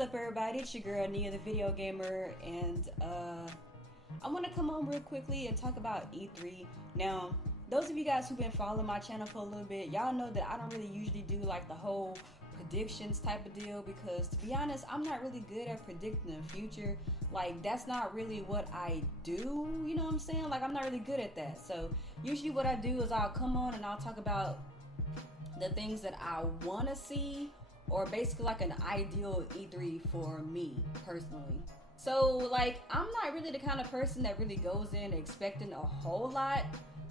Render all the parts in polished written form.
What's up, everybody? It's your girl Nia, the video gamer, and I want to come on real quickly and talk about E3. Now, those of you guys who've been following my channel for a little bit, y'all know that I don't really usually do like the whole predictions type of deal, because to be honest, I'm not really good at predicting the future. Like, that's not really what I do, you know what I'm saying? Like, I'm not really good at that. So usually what I do is I'll come on and I'll talk about the things that I want to see, or basically like an ideal E3 for me personally. So like, I'm not really the kind of person that really goes in expecting a whole lot,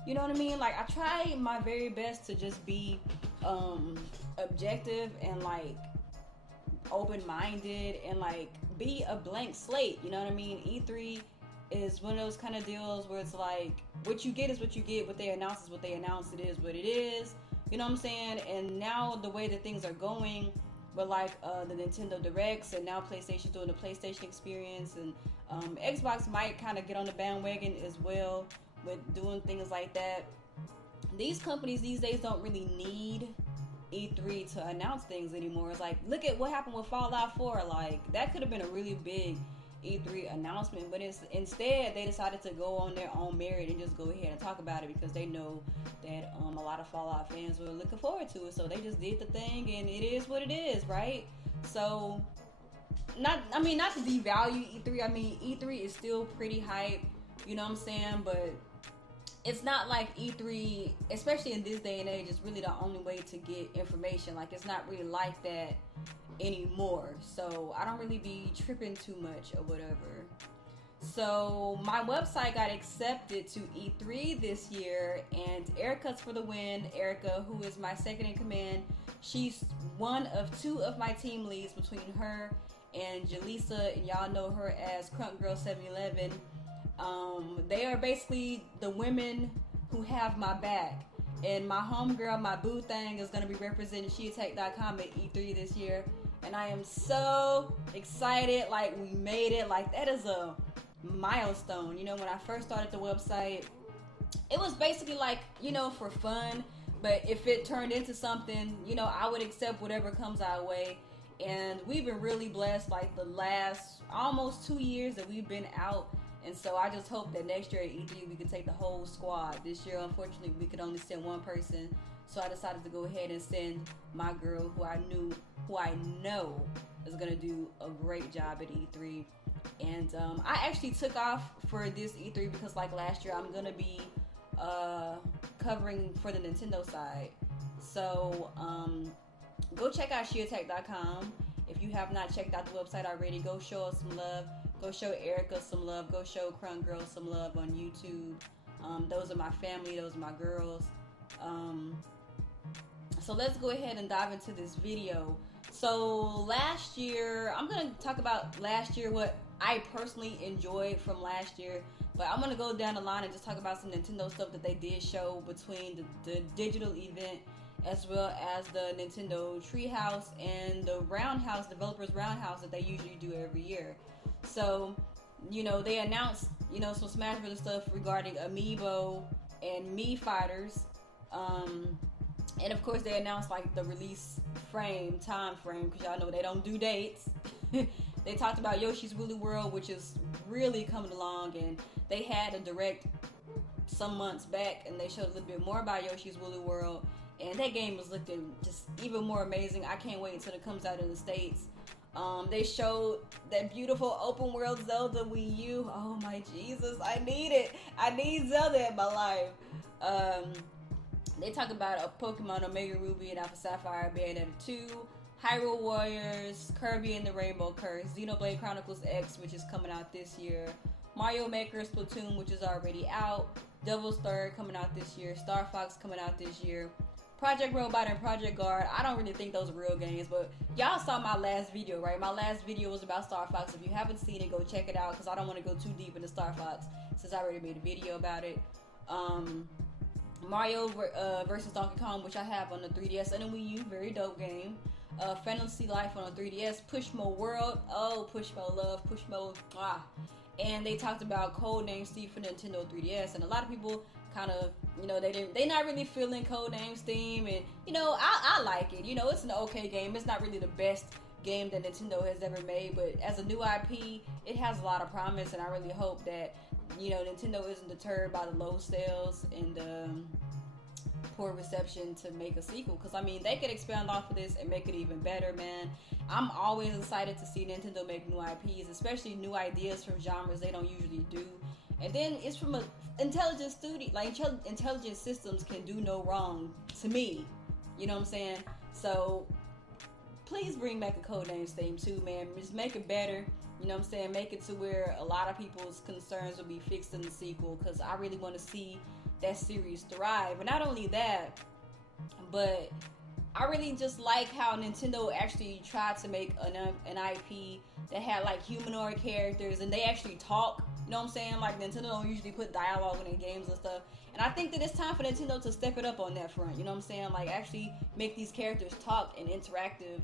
you know what I mean? Like, I try my very best to just be objective and like open-minded and like be a blank slate, you know what I mean? E3 is one of those kind of deals where it's like, what you get is what you get, what they announce is what they announce, it is what it is, you know what I'm saying? And now the way that things are going, but like the Nintendo Directs, and now PlayStation's doing the PlayStation experience, and Xbox might kind of get on the bandwagon as well with doing things like that. These companies these days don't really need E3 to announce things anymore. It's like, look at what happened with Fallout 4. Like, that could have been a really big E3 announcement, but instead they decided to go on their own merit and just go ahead and talk about it, because they know that a lot of Fallout fans were looking forward to it. So they just did the thing, and it is what it is, right? So not to devalue E3. I mean, E3 is still pretty hype, you know what I'm saying? But it's not like E3, especially in this day and age, is really the only way to get information. Like, it's not really like that anymore. So I don't really be tripping too much or whatever. So my website got accepted to E3 this year, and Erica's for the win. Erica, who is my second in command, she's one of two of my team leads between her and Jaleesa, and y'all know her as Crunk Girl 711. They are basically the women who have my back. And my homegirl, my boo thing, is going to be representing SheAttack.com at E3 this year. And I am so excited. Like, we made it. Like, that is a milestone. You know, when I first started the website, it was basically like, you know, for fun. But if it turned into something, you know, I would accept whatever comes our way. And we've been really blessed, like, the last almost 2 years that we've been out. And so I just hope that next year at E3 we can take the whole squad. This year, unfortunately, we could only send one person. So I decided to go ahead and send my girl, who I know is going to do a great job at E3. And I actually took off for this E3 because, like last year, I'm going to be covering for the Nintendo side. So go check out SheAttack.com. If you have not checked out the website already, go show us some love. Go show Erica some love. Go show Crunk Girl some love on YouTube. Those are my family. Those are my girls. So let's go ahead and dive into this video. So last year, I'm going to talk about last year, what I personally enjoyed from last year. But I'm going to go down the line and just talk about some Nintendo stuff that they did show between the digital event, as well as the Nintendo Treehouse and the Roundhouse, Developers Roundhouse, that they usually do every year. So, you know, they announced, you know, some Smash Bros. Stuff regarding Amiibo and Mii Fighters. And of course, they announced like the release time frame, because y'all know they don't do dates. They talked about Yoshi's Woolly World, which is really coming along, and they had a direct some months back, and they showed a little bit more about Yoshi's Woolly World, and that game was looking just even more amazing. I can't wait until it comes out in the States. They showed that beautiful open world Zelda Wii U. Oh my Jesus, I need it. I need Zelda in my life. They talk about a Pokemon Omega Ruby and Alpha Sapphire, Bayonetta 2, Hyrule Warriors, Kirby and the Rainbow Curse, Xenoblade Chronicles X, which is coming out this year, Mario Maker Splatoon, which is already out, Devil's Third coming out this year, Star Fox coming out this year, Project Robot and Project Guard. I don't really think those are real games, but y'all saw my last video, right? My last video was about Star Fox. If you haven't seen it, go check it out, because I don't want to go too deep into Star Fox since I already made a video about it. Mario versus Donkey Kong, which I have on the 3DS and the Wii U, very dope game. Fantasy Life on the 3DS, Pushmo World, oh, Pushmo love, Pushmo, and they talked about Codename Steve for Nintendo 3DS, and a lot of people kind of, you know, they not really feeling Codename Steam, and you know, I like it. You know, it's an okay game. It's not really the best game that Nintendo has ever made, but as a new IP, it has a lot of promise, and I really hope that, you know, Nintendo isn't deterred by the low sales and poor reception to make a sequel, because I mean, they could expand off of this and make it even better, man. I'm always excited to see Nintendo make new IPs, especially new ideas from genres they don't usually do. And then it's from a intelligent studio, like intelligent systems can do no wrong to me. You know what I'm saying? So please bring back a Codenames theme too, man. Just make it better. You know what I'm saying? Make it to where a lot of people's concerns will be fixed in the sequel, because I really want to see that series thrive. And not only that, but I really just like how Nintendo actually tried to make an IP that had like humanoid characters and they actually talk. You know what I'm saying? Like, Nintendo don't usually put dialogue in their games and stuff. And I think that it's time for Nintendo to step it up on that front. You know what I'm saying? Like, actually make these characters talk and interactive,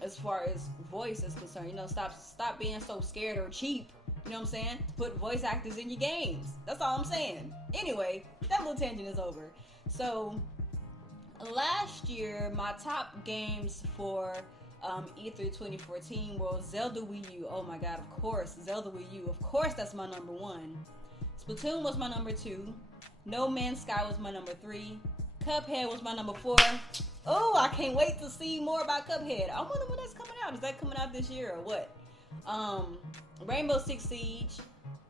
as far as voice is concerned. You know, stop being so scared or cheap. You know what I'm saying? Put voice actors in your games. That's all I'm saying. Anyway, that little tangent is over. So, last year, my top games for E3 2014 was Zelda Wii U. Oh my god, of course. Zelda Wii U. Of course, that's my number 1. Splatoon was my number 2. No Man's Sky was my number 3. Cuphead was my number 4. Oh, I can't wait to see more about Cuphead. I wonder when that's coming out. Is that coming out this year or what? Rainbow Six Siege,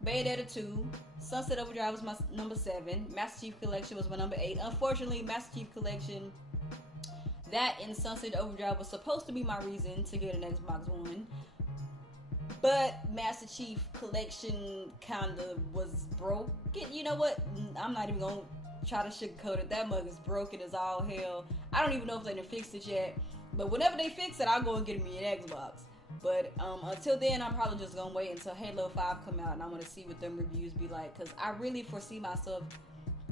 Bayonetta 2, Sunset Overdrive was my number 7. Master Chief Collection was my number 8. Unfortunately, Master Chief Collection, that and Sunset Overdrive was supposed to be my reason to get an Xbox One. But Master Chief Collection kinda was broke. You know what? I'm not even gonna try to sugarcoat it. That mug is broken as all hell. I don't even know if they done fixed it yet. But whenever they fix it, I'll go and get me an Xbox. But until then, I'm probably just gonna wait until Halo 5 come out, and I want to see what them reviews be like, because I really foresee myself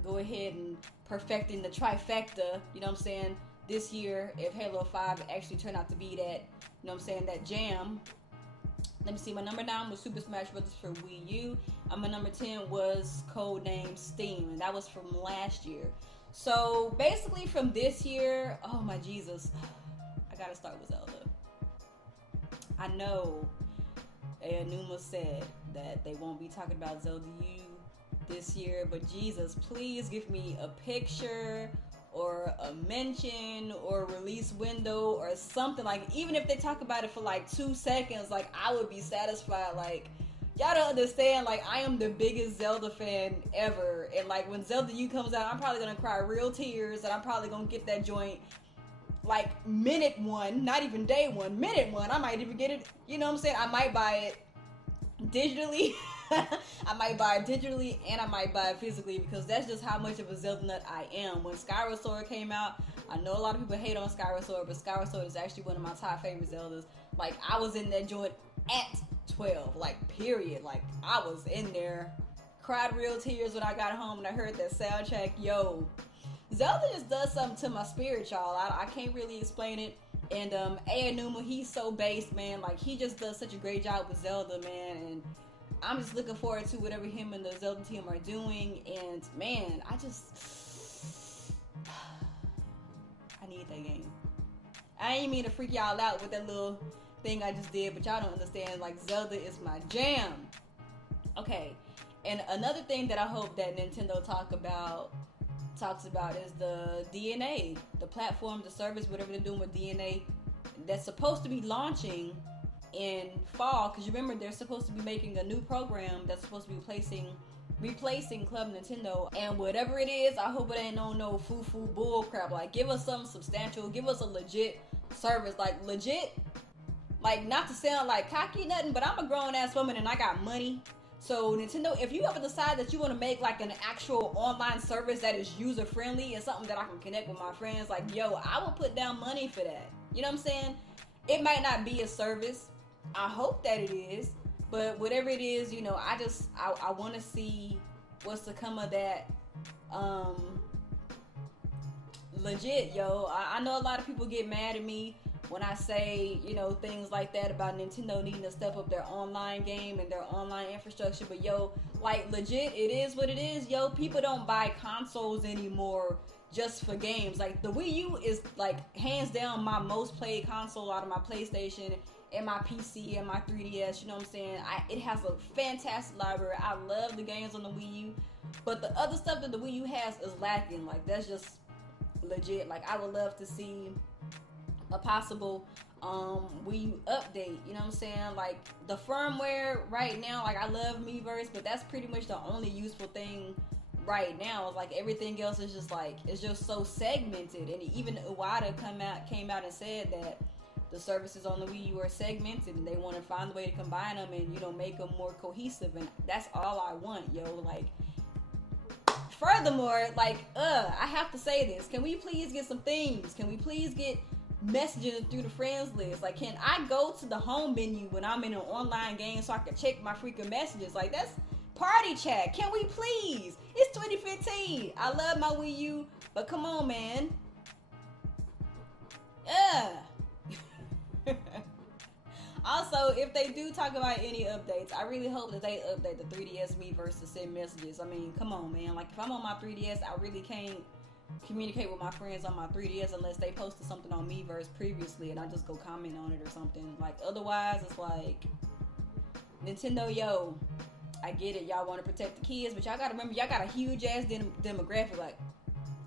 go ahead and perfecting the trifecta, you know what I'm saying, this year, if Halo 5 actually turned out to be that, you know what I'm saying, that jam. Let me see, my number 9 was Super Smash Bros. For Wii U, and my number 10 was Codenames Steam, and that was from last year. So basically from this year, oh my Jesus, I gotta start with Zelda. I know Aonuma said that they won't be talking about Zelda U this year, but Jesus, please give me a picture or a mention or a release window or something. Like, even if they talk about it for like 2 seconds, like, I would be satisfied. Like, y'all don't understand, like, I am the biggest Zelda fan ever, and like, when Zelda U comes out, I'm probably gonna cry real tears, and I'm probably gonna get that joint like minute 1, not even day 1, minute 1. I might even get it, you know what I'm saying? I might buy it digitally. I might buy it digitally, and I might buy it physically, because that's just how much of a Zelda nut I am. When Skyward Sword came out, I know a lot of people hate on Skyward Sword, but Skyward Sword is actually one of my top favorite Zeldas. Like, I was in that joint at 12, like, period. Like, I was in there, cried real tears when I got home and I heard that soundtrack. Yo, Zelda just does something to my spirit, y'all. I can't really explain it. And Aonuma, he's so based, man. Like, he just does such a great job with Zelda, man. And I'm just looking forward to whatever him and the Zelda team are doing. And man, I need that game. I ain't mean to freak y'all out with that little thing I just did, but y'all don't understand. Like, Zelda is my jam. Okay, and another thing that I hope that Nintendo talks about is the DeNa, the platform, the service, whatever they're doing with DeNa, that's supposed to be launching in fall. Because you remember, they're supposed to be making a new program that's supposed to be replacing Club Nintendo. And whatever it is, I hope it ain't no foo-foo bull crap. Like, give us something substantial, give us a legit service, like legit. Like, not to sound like cocky or nothing, but I'm a grown-ass woman and I got money. So Nintendo, if you ever decide that you want to make like an actual online service that is user-friendly and something that I can connect with my friends, like, yo, I will put down money for that. You know what I'm saying? It might not be a service. I hope that it is. But whatever it is, you know, I want to see what's to come of that. Legit, yo. I know a lot of people get mad at me when I say, you know, things like that about Nintendo needing to step up their online game and their online infrastructure. But yo, like, legit, it is what it is. Yo, people don't buy consoles anymore just for games. Like the Wii U is like hands down my most played console out of my PlayStation and my PC and my 3DS. You know what I'm saying? It has a fantastic library. I love the games on the Wii U, but the other stuff that the Wii U has is lacking. Like that's just legit. Like I would love to see a possible Wii U update. You know what I'm saying? Like the firmware right now, like I love Miiverse, but that's pretty much the only useful thing right now. It's like everything else is just like, it's just so segmented. And even Iwata came out and said that the services on the Wii U are segmented and they want to find a way to combine them and, you know, make them more cohesive. And that's all I want, yo. Like, furthermore, like, I have to say this. Can we please get some themes? Can we please get messaging through the friends list? Like, can I go to the home menu when I'm in an online game so I can check my freaking messages? Like, that's party chat. Can we please? It's 2015. I love my Wii U, but come on, man. Also, if they do talk about any updates, I really hope that they update the 3DS Miiverse to send messages. I mean, come on, man. Like, if I'm on my 3DS, I really can't communicate with my friends on my 3DS unless they posted something on Miiverse previously and I just go comment on it or something. Like, otherwise, it's like, Nintendo, yo, I get it. Y'all want to protect the kids, but y'all got to remember, y'all got a huge-ass demographic. Like,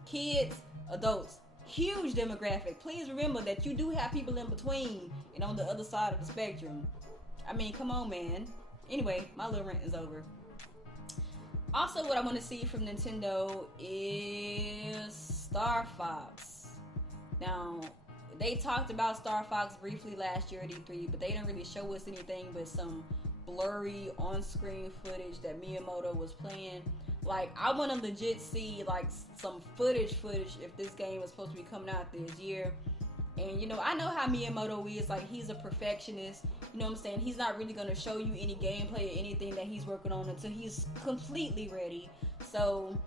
kids, adults. Huge demographic. Please remember that you do have people in between and on the other side of the spectrum. I mean, come on, man. Anyway, my little rant is over. Also, what I want to see from Nintendo is Star Fox. Now, they talked about Star Fox briefly last year at E3, but they didn't really show us anything but some blurry on-screen footage that Miyamoto was playing. Like, I want to legit see, like, some footage if this game is supposed to be coming out this year. And, you know, I know how Miyamoto is. Like, he's a perfectionist. You know what I'm saying? He's not really going to show you any gameplay or anything that he's working on until he's completely ready. So,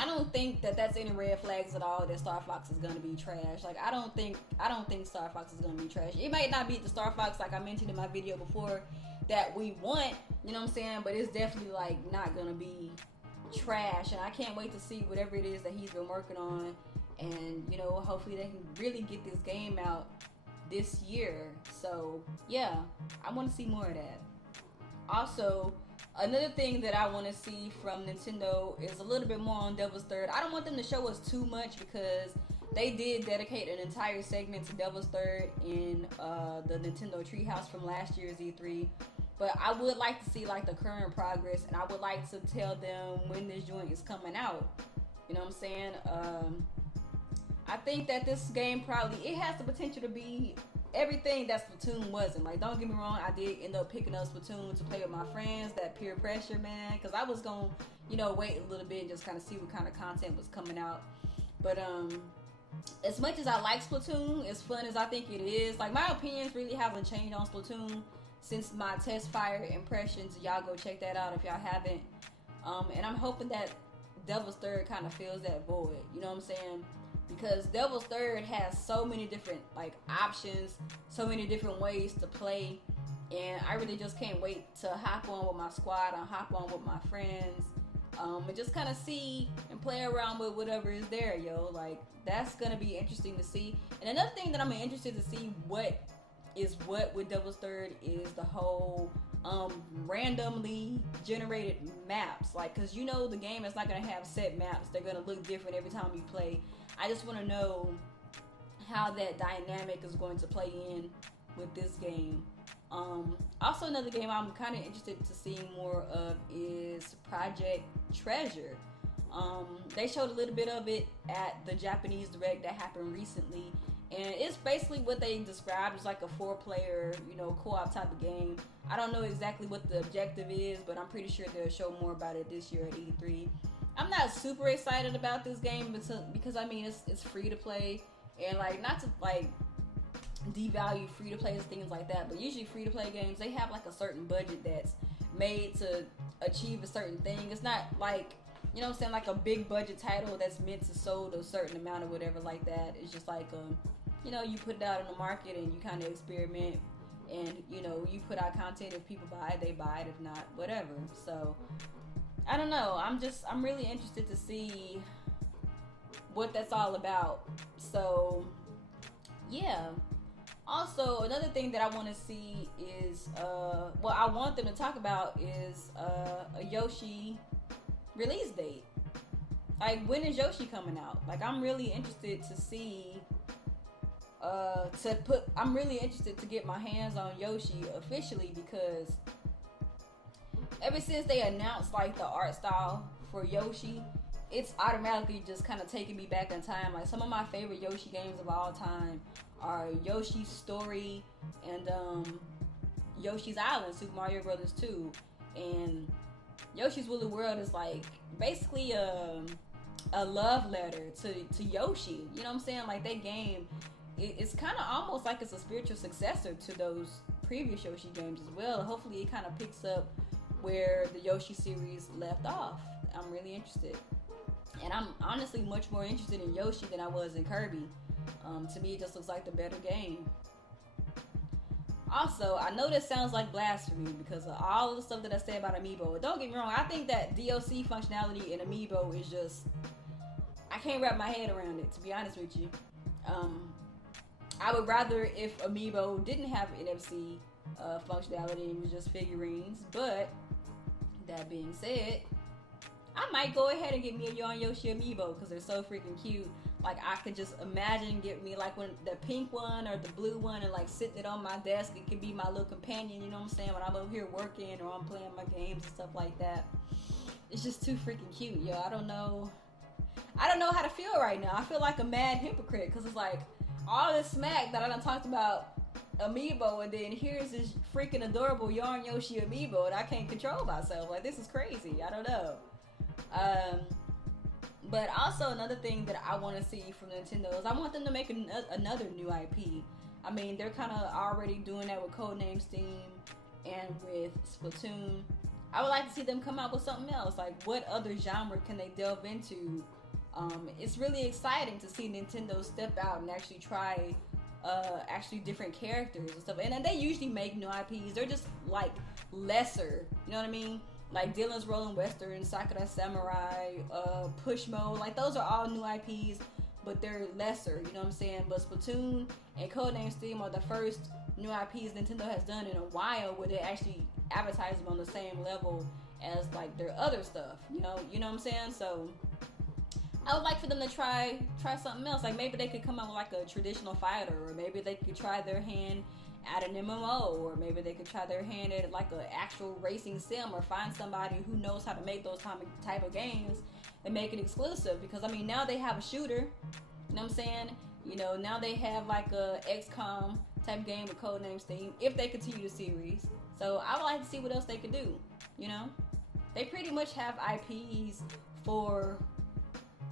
I don't think that that's any red flags at all that Star Fox is going to be trash. Like, I don't think Star Fox is going to be trash. It might not be the Star Fox, like I mentioned in my video before, that we want. You know what I'm saying? But it's definitely, like, not going to be trash, and I can't wait to see whatever it is that he's been working on, and you know, hopefully they can really get this game out this year. So yeah, I want to see more of that. Also, another thing that I want to see from Nintendo is a little bit more on Devil's Third. I don't want them to show us too much because they did dedicate an entire segment to Devil's Third in the Nintendo Treehouse from last year's E3. But I would like to see, like, the current progress, and I would like to tell them when this joint is coming out. You know what I'm saying? I think that this game it has the potential to be everything that Splatoon wasn't. Like, don't get me wrong, I did end up picking up Splatoon to play with my friends, that peer pressure, man. Because I was going to, you know, wait a little bit and just kind of see what kind of content was coming out. But, as much as I like Splatoon, as fun as I think it is, like, my opinions really haven't changed on Splatoon since my test fire impressions. Y'all go check that out if y'all haven't. And I'm hoping that Devil's Third kind of fills that void. You know what I'm saying? Because Devil's Third has so many different, like, options, so many different ways to play. And I really just can't wait to hop on with my squad and hop on with my friends. And just kind of see and play around with whatever is there, yo. Like, that's going to be interesting to see. And another thing that I'm interested to see what with Devil's Third is the whole randomly generated maps. Like, because you know the game is not going to have set maps. They're going to look different every time you play. I just want to know how that dynamic is going to play in with this game. Also, another game I'm kind of interested to see more of is Project Treasure. They showed a little bit of it at the Japanese Direct that happened recently. And it's basically what they described as like a 4-player, you know, co-op type of game. I don't know exactly what the objective is, but I'm pretty sure they'll show more about it this year at E3. I'm not super excited about this game because I mean, it's free to play. And like, not to like devalue free to play and things like that, but usually free to play games, they have like a certain budget that's made to achieve a certain thing. It's not like, you know what I'm saying, like a big budget title that's meant to sold a certain amount or whatever like that. It's just like, you know, you put it out in the market and you kind of experiment, and you know, you put out content. If people buy it, they buy it. If not, whatever. So I don't know. I'm really interested to see what that's all about. So yeah. Also, another thing that I want to see is what I want them to talk about is a Yoshi release date. Like, when is Yoshi coming out? Like, I'm really interested to see I'm really interested to get my hands on Yoshi officially, because ever since they announced like the art style for Yoshi, it's automatically just kind of taking me back in time. Like, some of my favorite Yoshi games of all time are Yoshi's Story and Yoshi's Island, Super Mario Brothers 2. And Yoshi's Woolly World is like basically a love letter to Yoshi. You know what I'm saying? Like, that game, it's kind of almost like it's a spiritual successor to those previous Yoshi games as well. Hopefully it kind of picks up where the Yoshi series left off. I'm really interested. And I'm honestly much more interested in Yoshi than I was in Kirby. To me, it just looks like the better game. Also, I know this sounds like blasphemy because of all of the stuff that I said about Amiibo. Don't get me wrong, I think that DLC functionality in Amiibo is just, I can't wrap my head around it, to be honest with you. I would rather if Amiibo didn't have NFC functionality and it was just figurines. But that being said, I might go ahead and get me a Yoshi Amiibo because they're so freaking cute. Like, I could just imagine getting me like the pink one or the blue one and like sitting it on my desk. It could be my little companion, you know what I'm saying, when I'm over here working or I'm playing my games and stuff like that. It's just too freaking cute, yo. I don't know how to feel right now. I feel like a mad hypocrite because it's like all this smack that I done talked about Amiibo, and then here's this freaking adorable Yarn Yoshi Amiibo and I can't control myself. Like, this is crazy. I don't know. But also another thing that I want to see from Nintendo is I want them to make another new IP. I mean, they're kind of already doing that with Codename Steam and with Splatoon. I would like to see them come out with something else. Like, what other genre can they delve into? It's really exciting to see Nintendo step out and actually try actually different characters and stuff. And then they usually make new IPs. They're just like lesser, you know what I mean? Like Dylan's Rolling Western, Sakura Samurai, Pushmo, like those are all new IPs, but they're lesser, you know what I'm saying? But Splatoon and Codename Steam are the first new IPs Nintendo has done in a while where they actually advertise them on the same level as like their other stuff, you know what I'm saying? So I would like for them to try something else. Like, maybe they could come out with like a traditional fighter, or maybe they could try their hand at an MMO, or maybe they could try their hand at like an actual racing sim, or find somebody who knows how to make those type of games and make it exclusive. Because I mean, now they have a shooter, you know what I'm saying? You know, now they have like a XCOM type game with Codename Steam if they continue the series. So I would like to see what else they could do. You know, they pretty much have IPs for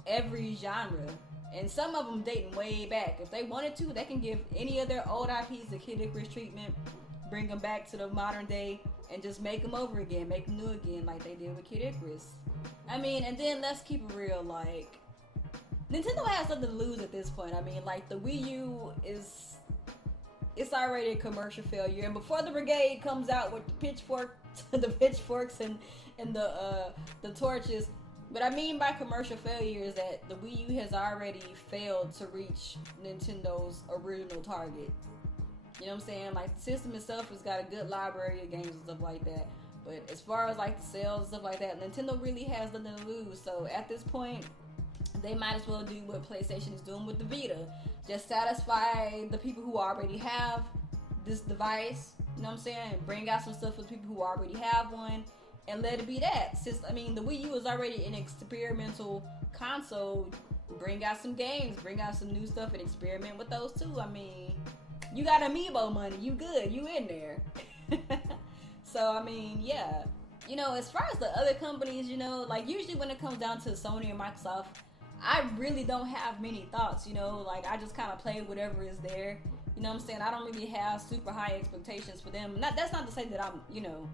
every genre, and some of them dating way back. If they wanted to, they can give any of their old IPs the Kid Icarus treatment, bring them back to the modern day, and just make them over again, make them new again, like they did with Kid Icarus. I mean, and then let's keep it real, like, Nintendo has something to lose at this point. I mean, like, the Wii U it's already a commercial failure, and before the brigade comes out with the pitchforks and the torches. What I mean by commercial failure is that the Wii U has already failed to reach Nintendo's original target. You know what I'm saying? Like, the system itself has got a good library of games and stuff like that. But as far as like the sales and stuff like that, Nintendo really has nothing to lose. So at this point, they might as well do what PlayStation is doing with the Vita. Just satisfy the people who already have this device. You know what I'm saying? Bring out some stuff for people who already have one. And let it be that. Since, I mean, the Wii U is already an experimental console, bring out some games, bring out some new stuff and experiment with those too. I mean, you got Amiibo money, you good, you in there. So, I mean, yeah. You know, as far as the other companies, you know, like usually when it comes down to Sony and Microsoft, I really don't have many thoughts, you know, like I just kind of play whatever is there. You know what I'm saying? I don't really have super high expectations for them. That's not to say that I'm, you know,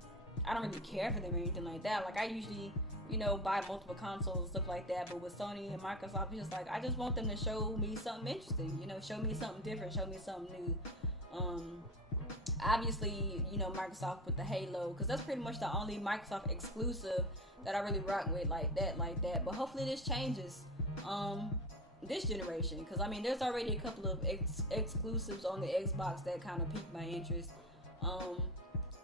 I don't really care for them or anything like that. Like, I usually, you know, buy multiple consoles and stuff like that. But with Sony and Microsoft, it's just like, I just want them to show me something interesting. You know, show me something different. Show me something new. Obviously, you know, Microsoft with the Halo, because that's pretty much the only Microsoft exclusive that I really rock with like that. But hopefully this changes. this generation, because I mean there's already a couple of exclusives on the Xbox that kind of piqued my interest.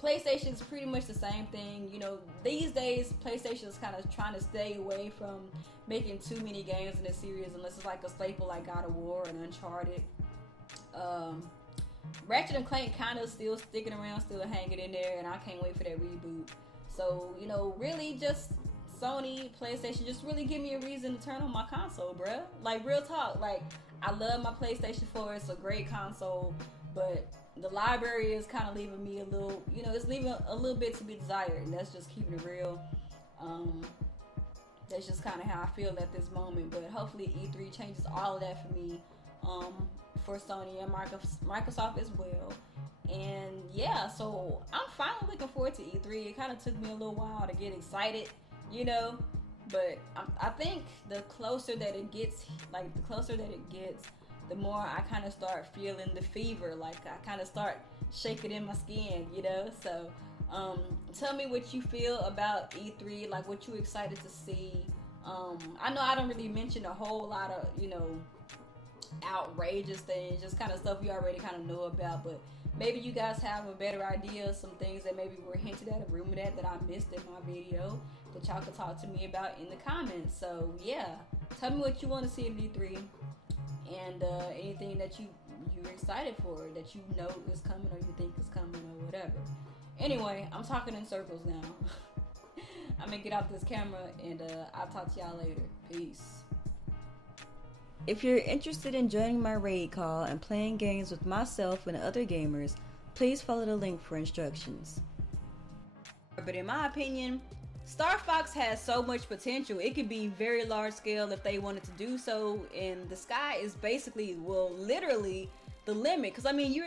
PlayStation's pretty much the same thing. You know, these days PlayStation is kind of trying to stay away from making too many games in a series unless it's like a staple like God of War and Uncharted. Ratchet and Clank kind of still sticking around, still hanging in there, and I can't wait for that reboot. So, you know, really just Sony, PlayStation, just really give me a reason to turn on my console, bruh. Like, real talk. Like, I love my PlayStation 4. It's a great console, but the library is kind of leaving me a little, you know, it's leaving a little bit to be desired, and that's just keeping it real. That's just kind of how I feel at this moment, but hopefully E3 changes all of that for me, for Sony and Microsoft as well. And yeah, so I'm finally looking forward to E3. It kind of took me a little while to get excited, you know, but I think the closer that it gets, the more I kind of start feeling the fever. Like, I kind of start shaking in my skin, you know. So tell me what you feel about E3, like what you excited to see. I know I don't really mention a whole lot of, you know, outrageous things, just kind of stuff you already kind of know about, but maybe you guys have a better idea of some things that maybe were hinted at or rumored at that I missed in my video that y'all could talk to me about in the comments. So yeah, tell me what you want to see in E3, and anything that you're excited for, that you know is coming or you think is coming or whatever. Anyway, I'm talking in circles now. I'm gonna get off this camera, and I'll talk to y'all later. Peace. If you're interested in joining my raid call and playing games with myself and other gamers, please follow the link for instructions. But in my opinion, Star Fox has so much potential. It could be very large scale if they wanted to do so, and the sky is basically, well, literally the limit. Because I mean, you're